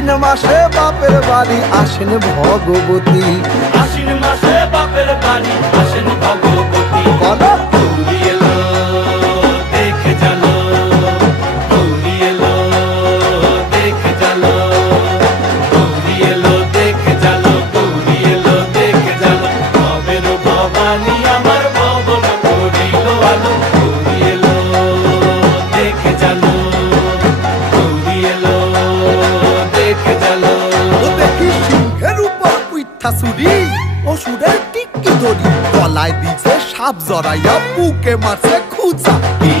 আশ্বিন মাসে বাপের বাড়ি আসেন ভগবতী। আশ্বিন মাসে বাপের বাড়ি আসেন ভগবতী। বলো গৌরী এলো দেখে জানো, গৌরী এলো দেখে জানো, গৌরী এলো দেখে জানো, গৌরী এলো দেখে জানো। ভবের ভবানী আমার ভবন করিল আলো। গৌরী এলো দেখে জানো, গৌরী এলো দেখে জানো। ও দেখি সিংহের উপর উইঠা চুরি, অসুরের টিকি ধরি গলায় দিছে সাপ জড়াইয়া বুকে মারছে খুঁচা। কি